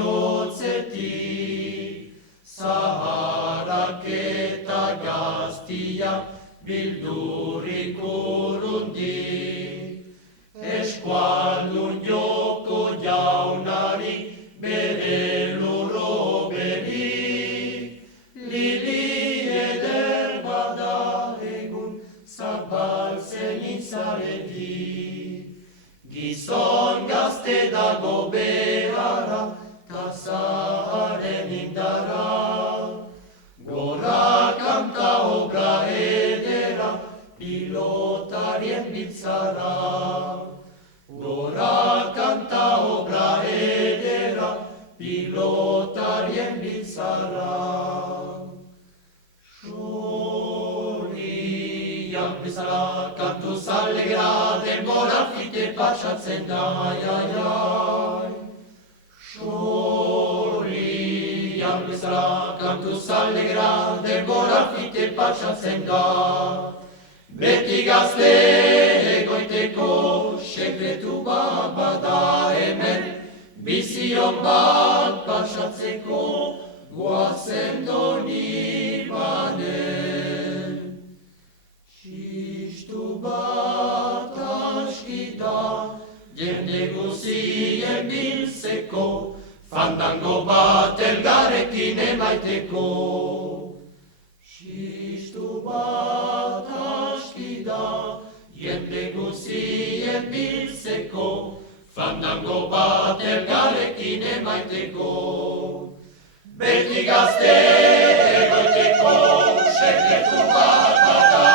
bihotzetik, zaharrak eta gaztiak bildurrik urrundik. Eskualdun joko jaunari bere lurro berik, lili eder bada egun zabaltzen izaretik. Gizon gazte dago beharra, ta zaharen indara, gora kanta obra edera, pilotarien biltzara. Gora kanta obra edera, pilotarien biltzara. Sorian bezala kantuz alegra, denbora fite pasatzen da, ai, ai, ai. Sorian bezala kantuz alegra, denbora fite pasatzen da. Beti gazte egoiteko sekretu bat bada hemen, bizion bat pasatzeko goazen doni banen. Txistu bat askita, jende guzien biltzeko, fandango bat elgarrekin emaiteko. Txistu bat askida, jende guzien biltzeko, fandango bat elgarrekin emaiteko. Beti gazte egoiteko sekretu bat bada